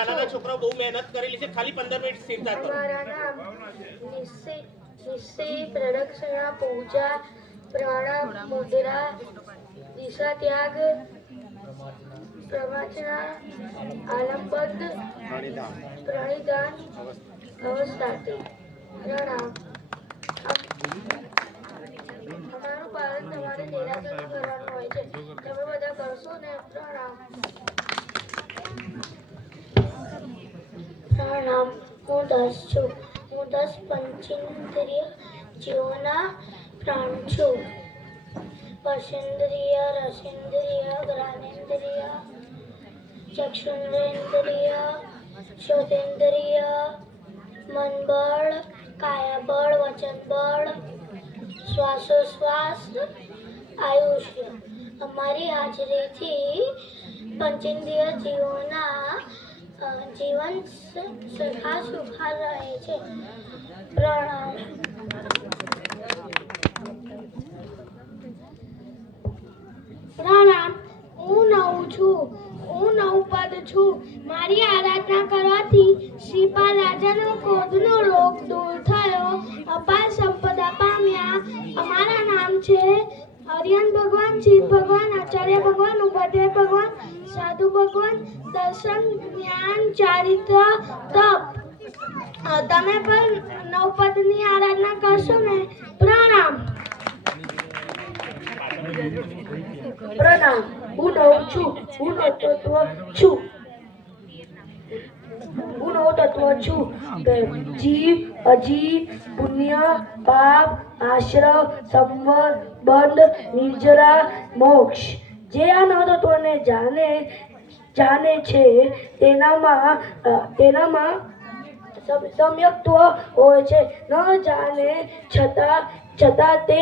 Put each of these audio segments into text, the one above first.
નાના છોકરાઓ બહુ મહેનત કરેલી છે. ખાલી 15 મિનિટ સ્થિરતા કરો. તમારા નામ નિશ્ચય પ્રદક્ષિણા પૂજા પ્રણામ મુદ્રા દિશા ત્યાગ પ્રવચના આલંબદ્ધ પ્રણિધાન અવસ્થાતે પ્રણામ. અમારું પાલન તમારે નિરાકરણ કરવાનું હોય છે. તમે બધા કરશો ને? પ્રણામ. પ્રણામ. હું દાસ છું. હું 10 પંચેન્દ્રિય જીવોના પ્રાણ છું. સ્પર્શેન્દ્રિય, રસેન્દ્રિય, ઘ્રાણેન્દ્રિય, ચક્ષુન્દ્રિય, શ્રોતેન્દ્રિય, મન બળ, કાયા બળ, વચન બળ, શ્વાસોશ્વાસ, આયુષ્ય. અમારી હાજરીથી પંચેન્દ્રિય જીવોના જીવન સરખા સુખા રહે છે. પ્રણામ. પ્રણામ. હું નવ છું. હું નવપદ છું. મારી આરાધના કરવાથી શ્રીપાલ રાજાનો ક્રોધનો રોગ દૂર થયો. અપાર સંપદા પામ્યા. અમારા નામ છે હરિયન ભગવાન, સિદ્ધ ભગવાન, આચાર્ય ભગવાન, ઉપાધ્યાય ભગવાન, સાધુ ભગવાન, દર્શન, જ્ઞાન, ચારિત્ર, તપ. તમે પણ નવપદની આરાધના કરશો ને? પ્રણામ. પ્રણામ. હું નવ છું. હું નવતત્વ છું. હું નવતત્વ છું. જીવ, અજીવ, પુણ્ય, પાપ, આશ્રવ, સંવર, બંધ, નિર્જરા, મોક્ષ. જે આ નવતત્વને જાણે છે તેનામાં સમ્યક્ત્વ હોય છે. ન જાણે છતાં તે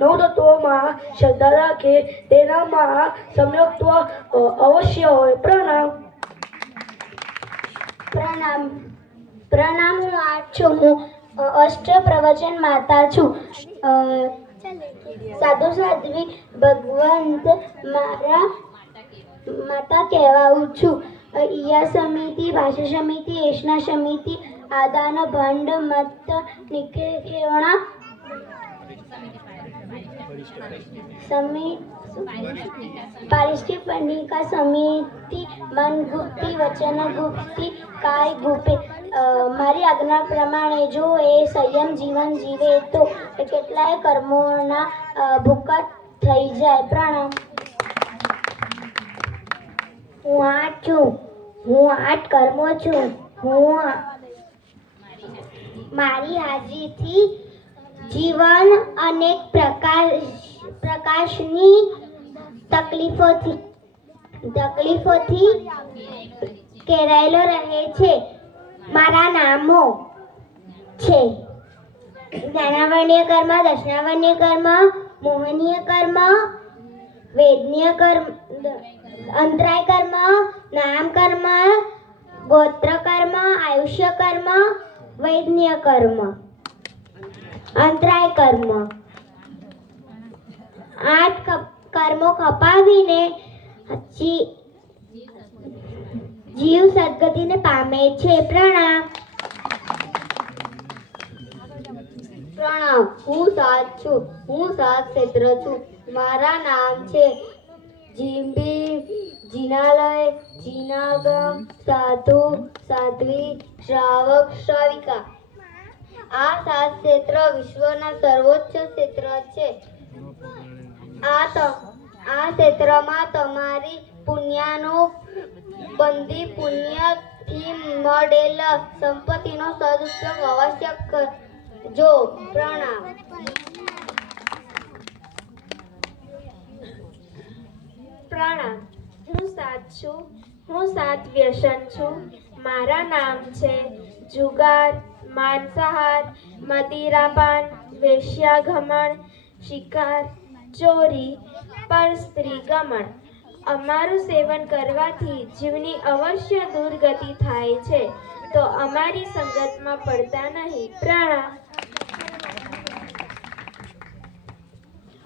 નવતત્વમાં શ્રદ્ધા રાખે તેનામાં સમ્યક્ત્વ અવશ્ય હોય. પ્રણામ. પ્રણામ. પ્રણામ. હું 8 છું. હું અષ્ટ પ્રવચન માતા છું. સાધુ સાધ્વી ભગવંત મારા માતા કહેવાઉં છું. ઈયા સમિતિ, ભાષા સમિતિ, એશના સમિતિ, આદાન ભંડ મત નિકેવણા પારિષ્ટિક પંડિકા સમિતિ, મન ગુપ્તિ, વચન ગુપ્તિ, કાય ગુપે. મારી આજ્ઞા પ્રમાણે જો એ સંયમ જીવન જીવે તો કેટલાય કર્મોના ભૂકા થઈ જાય. પ્રણામ. હું 8 છું. હું 8 કર્મો છું. મારી હાજરીથી જીવન અનેક પ્રકાશની તકલીફોથી ઘેરાયેલો રહે છે. મારા નામો છે જ્ઞાનાવર્ણ્ય કર્મ, દર્શનાવર્ણ્ય કર્મ, મોહનીય કર્મ, વેદનીય કર્મ, અંતરાય કર્મ, નામ કર્મ, ગોત્ર કર્મ, આયુષ્ય કર્મ, વૈદન્ય કર્મ, અંતરાય કર્મ. 8 કર્મો ખપાવીને જીવ સદગતિને પામે છે. પ્રણામ. પ્રણામ. હું 7 છું. હું 7 ક્ષેત્ર છું. મારા નામ છે જીંબી, જીનાલય, જીનાગમ, સાધુ, સાધ્વી, શ્રાવક, શ્રાવિકા. આ 7 ક્ષેત્ર વિશ્વના સર્વોચ્ચ ક્ષેત્ર છે. આ ક્ષેત્રમાં તમારી પુણ્યાનુબંધી પુણ્યથી મળેલ સંપત્તિનો સદુપયોગ અવશ્ય કરજો. પ્રણામ. પ્રણામ. હું 7 છું. હું 7 વ્યસન છું. મારા નામ છે જુગાર, માંસાહાર, મદિરાપાન, વેશ્યાગમન, શિકાર, ચોરી, પરસ્ત્રી ગમન. અમારું સેવન કરવાથી જીવની અવશ્ય દુર્ગતિ થાય છે, તો અમારી સંગતમાં પડતા નહીં. પ્રણામ.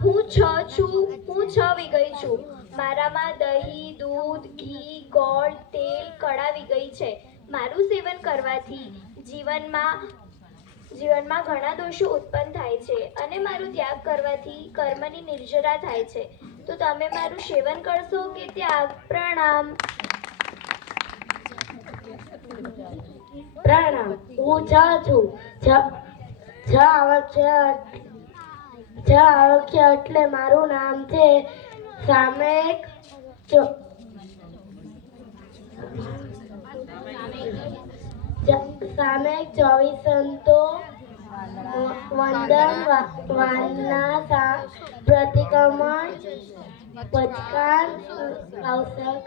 હું 6 છું. હું 6 વિગઈ છું. મારામાં દહીં, દૂધ, ઘી, ગોળ, તેલ કળાવી ગઈ છે. મારું સેવન કરવાથી જીવનમાં ઘણા દોષો ઉત્પન્ન થાય છે અને મારું ત્યાગ કરવાથી કર્મની નિર્જરા થાય છે. તો તમે મારું સેવન કરશો કે ત્યાગ? પ્રણામ. પ્રણામ. હું છ છું. છ આવક્ય એટલે મારું નામ છે સામેક સામેક 24 સંતો વંદન વાનના પ્રતિક્રમણ પચકાન આવશ્યક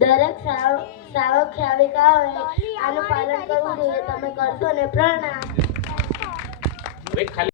દરેક સાવક સાવિકાઓએ આનું પાલન કરવું જોઈએ. તમે કરશો ને? પ્રણામ. હવે ખાલી